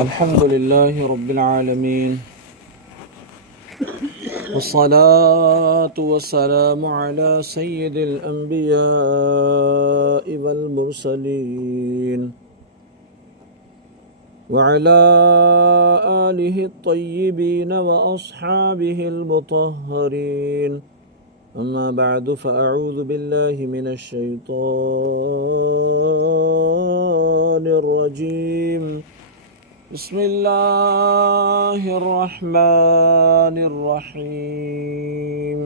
الحمد لله رب العالمين، والصلاة والسلام على سيد الأنبياء والمرسلين وعلى آله الطيبين وأصحابه المطهرين. أما بعد، فأعوذ بالله من الشيطان الرجيم. بسم الله الرحمن الرحيم.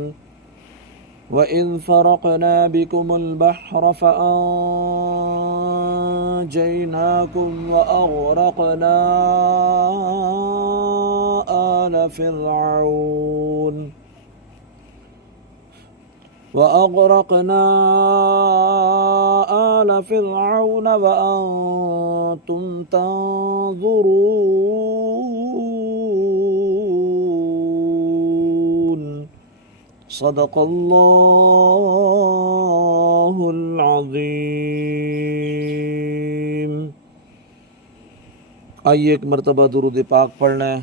وإذ فرقنا بكم البحر فأنجيناكم وأغرقنا آل فرعون وأنتم تنظرون. صدق اللہ العظیم. آئیے ایک مرتبہ درود پاک پڑھ لیں.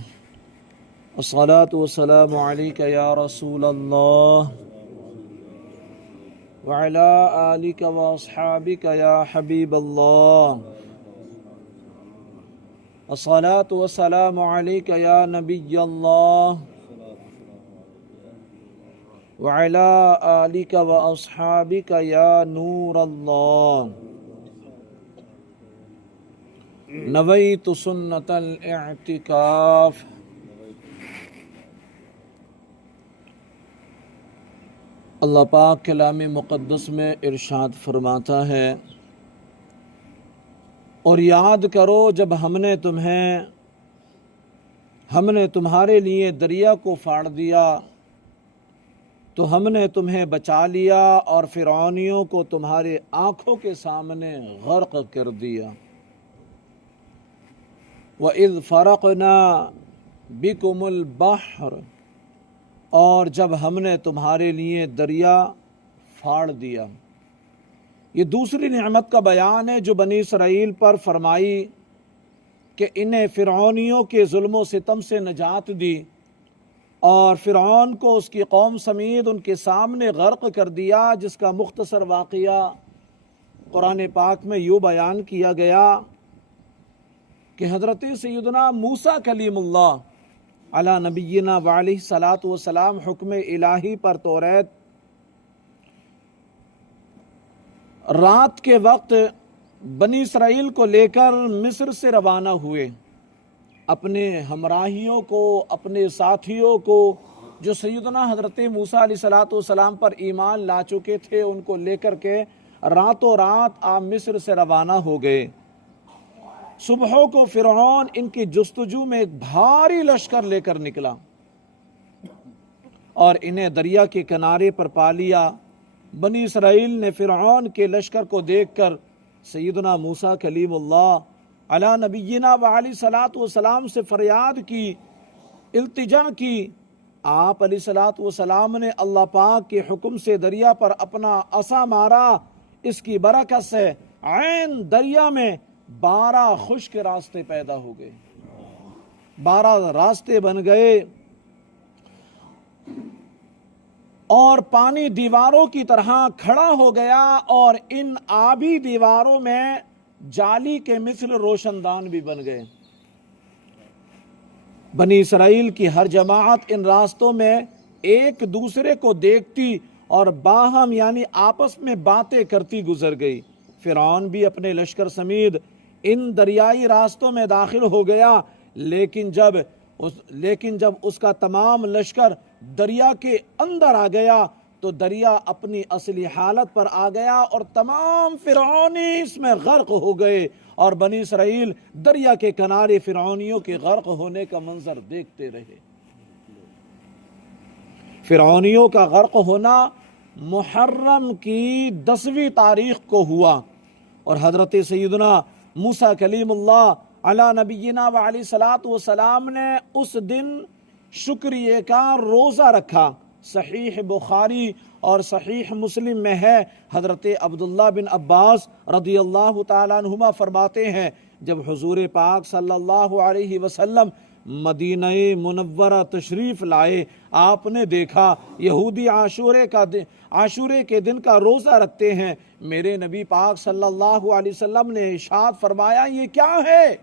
الصلاۃ والسلام علیک یا رسول اللہ وعلی آلک واصحابک یا حبیب اللہ. الصلاۃ والسلام علیک یا نبی اللہ وعلی آلک واصحابک یا نور اللہ. نویت سنت الاعتکاف. اللہ پاک کلام مقدس میں ارشاد فرماتا ہے، اور یاد کرو جب ہم نے تمہارے لیے دریا کو پھاڑ دیا تو ہم نے تمہیں بچا لیا اور فرعونیوں کو تمہارے آنکھوں کے سامنے غرق کر دیا. وَإِذْ فَرَقْنَا بِكُمُ الْبَحْرَ، اور جب ہم نے تمہارے لیے دریا پھاڑ دیا. یہ دوسری نعمت کا بیان ہے جو بنی اسرائیل پر فرمائی کہ انہیں فرعونیوں کے ظلم و ستم سے نجات دی اور فرعون کو اس کی قوم سمیت ان کے سامنے غرق کر دیا، جس کا مختصر واقعہ قرآن پاک میں یوں بیان کیا گیا کہ حضرت سیدنا موسیٰ کلیم اللہ علی نبینا وعلیہ الصلاۃ والسلام حکم الہی پر توریت رات کے وقت بنی اسرائیل کو لے کر مصر سے روانہ ہوئے. اپنے ہمراہیوں کو، اپنے ساتھیوں کو جو سیدنا حضرت موسیٰ علیہ الصلاۃ والسلام پر ایمان لا چکے تھے، ان کو لے کر کے راتوں رات آپ مصر سے روانہ ہو گئے. صبحوں کو فرعون ان کی جستجو میں ایک بھاری لشکر لے کر نکلا اور انہیں دریا کے کنارے پر پا لیا. بنی اسرائیل نے فرعون کے لشکر کو دیکھ کر سیدنا موسیٰ کلیم اللہ علی نبینا وعلیہ الصلاۃ والسلام سے فریاد کی، التجا کی. آپ علیہ الصلاۃ والسلام نے اللہ پاک کے حکم سے دریا پر اپنا عصا مارا. اس کی برکت سے عین دریا میں 12 خشک راستے پیدا ہو گئے، 12 راستے بن گئے اور پانی دیواروں کی طرح کھڑا ہو گیا، اور ان آبی دیواروں میں جالی کے مثل روشن دان بھی بن گئے. بنی اسرائیل کی ہر جماعت ان راستوں میں ایک دوسرے کو دیکھتی اور باہم یعنی آپس میں باتیں کرتی گزر گئی. فرعون بھی اپنے لشکر سمیت ان دریائی راستوں میں داخل ہو گیا، لیکن جب اس کا تمام لشکر دریا کے اندر آ گیا تو دریا اپنی اصلی حالت پر آ گیا اور تمام فرعونی اس میں غرق ہو گئے، اور بنی اسرائیل دریا کے کنارے فرعونیوں کے غرق ہونے کا منظر دیکھتے رہے. فرعونیوں کا غرق ہونا محرم کی 10ویں تاریخ کو ہوا، اور حضرت سیدنا موسیٰ کلیم اللہ علی نبینا وعلیہ الصلاۃ والسلام نے اس دن شکریہ کا روزہ رکھا. صحیح بخاری اور صحیح مسلم میں ہے، حضرت عبداللہ بن عباس رضی اللہ تعالیٰ عنہما فرماتے ہیں جب حضور پاک صلی اللہ علیہ وسلم مدینہ منورہ تشریف لائے، آپ نے دیکھا یہودی عاشورے کے دن کا روزہ رکھتے ہیں۔ میرے نبی پاک صلی اللہ علیہ وسلم نے ارشاد فرمایا یہ کیا ہے؟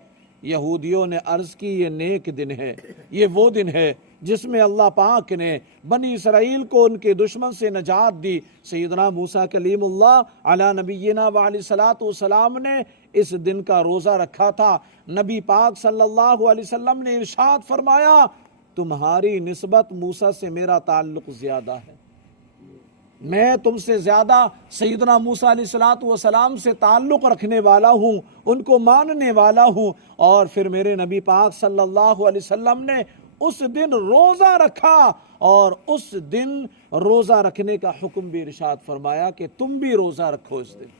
یہودیوں نے عرض کی یہ نیک دن ہے، یہ وہ دن ہے جس میں اللہ پاک نے بنی اسرائیل کو ان کے دشمن سے نجات دی۔ سیدنا موسیٰ کلیم اللہ علی نبینا وعلیہ الصلاۃ والسلام نے اس دن کا روزہ رکھا تھا۔ نبی پاک صلی اللہ علیہ وسلم نے ارشاد فرمایا تمہاری نسبت موسیٰ سے میرا تعلق زیادہ ہے، میں تم سے زیادہ سیدنا موسیٰ علیہ الصلاۃ والسلام سے تعلق رکھنے والا ہوں، ان کو ماننے والا ہوں۔ اور پھر میرے نبی پاک صلی اللہ علیہ وسلم نے اس دن روزہ رکھا، اور اس دن روزہ رکھنے کا حکم بھی ارشاد فرمایا کہ تم بھی روزہ رکھو اس دن۔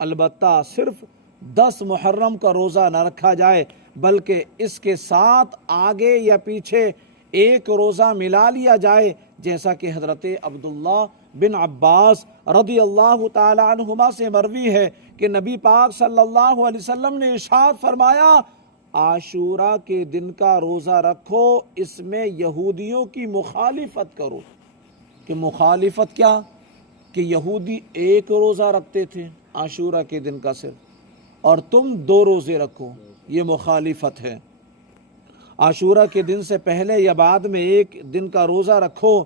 البتہ صرف 10 محرم کا روزہ نہ رکھا جائے، بلکہ اس کے ساتھ آگے یا پیچھے ایک روزہ ملا لیا جائے، جیسا کہ حضرت عبداللہ بن عباس رضی اللہ تعالی عنہما سے مروی ہے کہ نبی پاک صلی اللہ علیہ وسلم نے ارشاد فرمایا عاشورہ کے دن کا روزہ رکھو، اس میں یہودیوں کی مخالفت کرو۔ کہ مخالفت کیا؟ کہ یہودی ایک روزہ رکھتے تھے عاشورہ کے دن کا صرف، اور تم 2 روزے رکھو، یہ مخالفت ہے۔ عاشورہ کے دن سے پہلے یا بعد میں ایک دن کا روزہ رکھو۔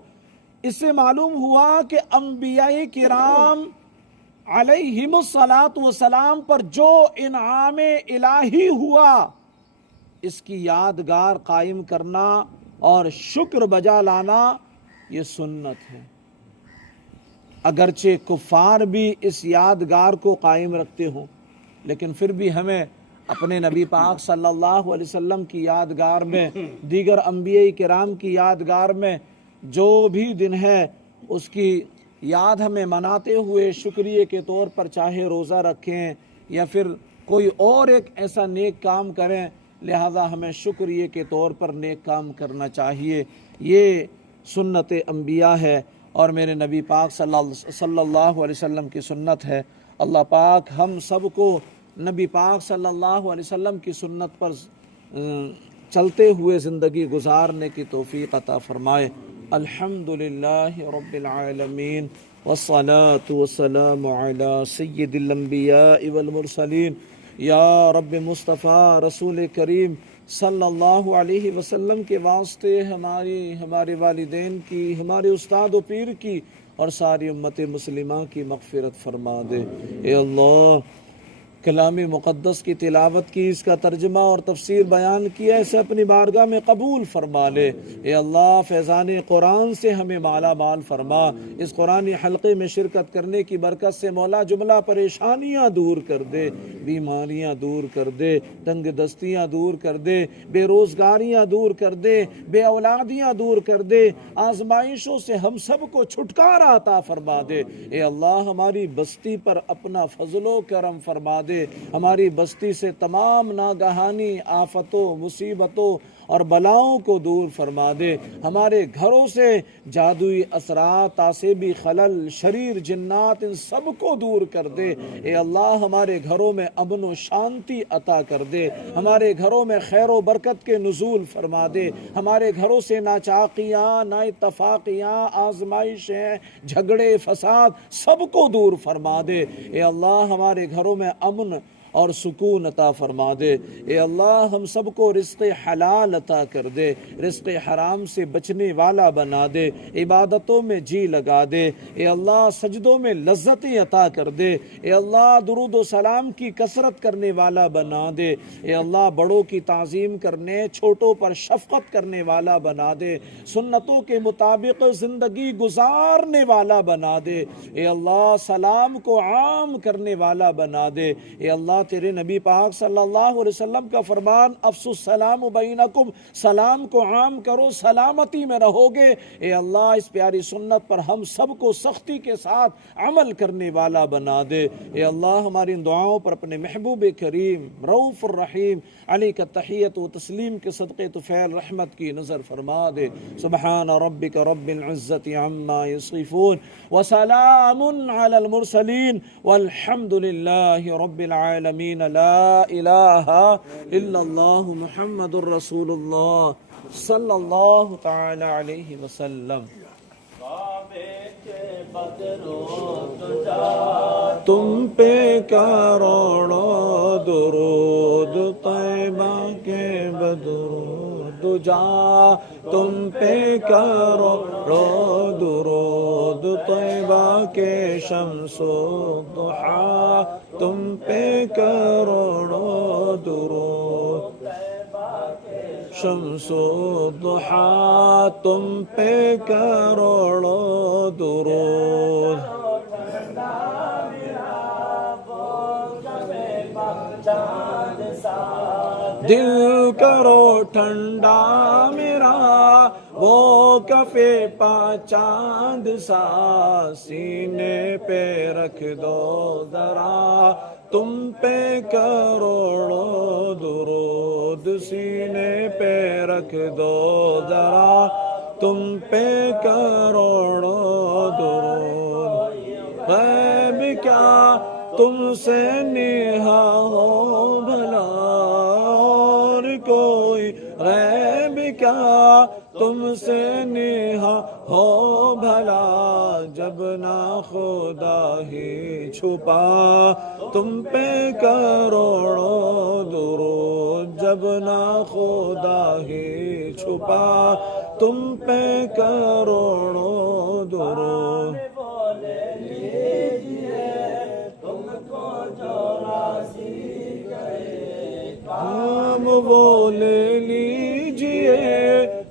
اس سے معلوم ہوا کہ انبیاء کرام علیہم الصلاۃ والسلام پر جو انعام الہی ہوا اس کی یادگار قائم کرنا اور شکر بجا لانا یہ سنت ہے۔ اگرچہ کفار بھی اس یادگار کو قائم رکھتے ہوں، لیکن پھر بھی ہمیں اپنے نبی پاک صلی اللہ علیہ وسلم کی یادگار میں، دیگر انبیاء کرام کی یادگار میں جو بھی دن ہے اس کی یاد ہمیں مناتے ہوئے شکریہ کے طور پر چاہے روزہ رکھیں یا پھر کوئی اور ایک ایسا نیک کام کریں، لہذا ہمیں شکریہ کے طور پر نیک کام کرنا چاہیے۔ یہ سنت انبیاء ہے اور میرے نبی پاک صلی اللہ علیہ وسلم کی سنت ہے۔ اللہ پاک ہم سب کو نبی پاک صلی اللہ علیہ وسلم کی سنت پر چلتے ہوئے زندگی گزارنے کی توفیق عطا فرمائے۔ الحمدللہ رب العالمین والصلاة والسلام علی سید الانبیاء والمرسلین۔ یا رب مصطفیٰ رسول کریم صلی اللہ علیہ وسلم کے واسطے ہمارے والدین کی، ہمارے استاد و پیر کی اور ساری امت مسلمہ کی مغفرت فرما دے۔ اے اللہ کلام مقدس کی تلاوت کی، اس کا ترجمہ اور تفسیر بیان کیا، اسے اپنی بارگاہ میں قبول فرما لے۔ اے اللہ فیضان قرآن سے ہمیں مالا مال فرما، اس قرآنی حلقے میں شرکت کرنے کی برکت سے مولا جملہ پریشانیاں دور کر دے، بیماریاں دور کر دے، تنگ دستیاں دور کر دے، بے روزگاریاں دور کر دے، بے اولادیاں دور کر دے، آزمائشوں سے ہم سب کو چھٹکارا عطا فرما دے۔ اے اللہ ہماری بستی پر اپنا فضل و کرم فرما دے، ہماری بستی سے تمام ناگہانی آفتوں، مصیبتوں اور بلاؤں کو دور فرما دے، ہمارے گھروں سے جادوئی اثرات، تعصیبی خلل، شریر جنات ان سب کو دور کر دے۔ اے اللہ ہمارے گھروں میں امن و شانتی عطا کر دے، ہمارے گھروں میں خیر و برکت کے نزول فرما دے، ہمارے گھروں سے ناچاقیاں، نا اتفاقیاں، آزمائشیں، جھگڑے، فساد سب کو دور فرما دے۔ اے اللہ ہمارے گھروں میں امن اور سکون عطا فرما دے۔ اے اللہ ہم سب کو رزق حلال عطا کر دے، رزق حرام سے بچنے والا بنا دے، عبادتوں میں جی لگا دے۔ اے اللہ سجدوں میں لذتیں عطا کر دے۔ اے اللہ درود و سلام کی کثرت کرنے والا بنا دے۔ اے اللہ بڑوں کی تعظیم کرنے، چھوٹوں پر شفقت کرنے والا بنا دے، سنتوں کے مطابق زندگی گزارنے والا بنا دے۔ اے اللہ سلام کو عام کرنے والا بنا دے۔ اے اللہ تیرے نبی پاک صلی اللہ علیہ وسلم کا فرمان افسو السلام بینکم، سلام کو عام کرو، سلامتی میں رہو گے۔ اے اللہ اس پیاری سنت پر ہم سب کو سختی کے ساتھ عمل کرنے والا بنا دے۔ اے اللہ ہماری ان دعاؤں پر اپنے محبوب کریم رؤوف الرحیم علی کا تحیت و تسلیم کے صدقے طفیل رحمت کی نظر فرما دے۔ سبحان ربک رب العزت عما یصفون وسلام علی المرسلین والحمد للہ رب العالمین۔ لا الہ الا اللہ محمد الرسول اللہ صلی اللہ تعالی علیہ وسلم۔ تم پہ کروڑوں درود، طیبہ کے بدرود جا تم پہ کروڑوں درود، طیبہ کے شمس و ضحیٰ تم پہ کروڑوں درود، شمس و ضحیٰ تم پہ کروڑوں درود۔ دل کرو ٹھنڈا میرا وہ کفے پا چاند سا، سینے پہ رکھ دو ذرا تم پہ کروڑوں درود، سینے پہ رکھ دو ذرا تم پہ کروڑوں درود۔ غیب کیا تم سے نہا ہو بھلا، اور کوئی غیب کیا تم سے نہا ہو بھلا، جب نہ خدا ہی چھپا تم پہ کروڑوں درود، جب نہ خدا ہی چھپا تم پہ کروڑوں درود۔ ہم وہ لے لیجئے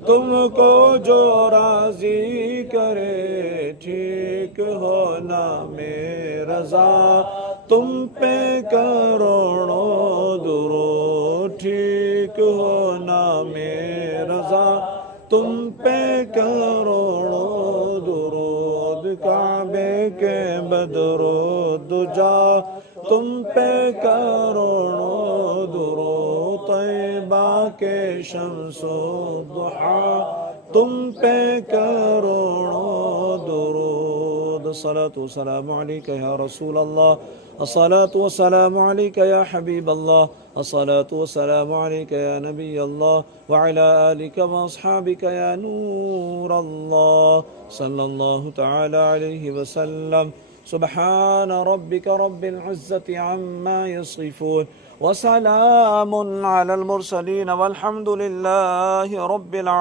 تم کو جو راضی کرے، ٹھیک ہونا میں رضا تم پہ کروڑوں درود، ٹھیک ہونا میں رضا تم پہ کروڑوں درود۔ کعبے کے بدرود جا تم پہ کروڑوں درود، طیبہ کے شمس و ضحیٰ تم پہ کروڑوں درود۔ الصلاة والسلام علیکہ یا رسول اللہ، الصلاة والسلام علیکہ یا حبیب اللہ، الصلاة والسلام علیکہ یا نبی اللہ، وعلی آلک واصحابک یا نور اللہ صلی اللہ تعالی علیہ وسلم۔ سبحان ربک رب العزت عما یصفون وسلام علی المرسلین والحمد للہ رب العالمین۔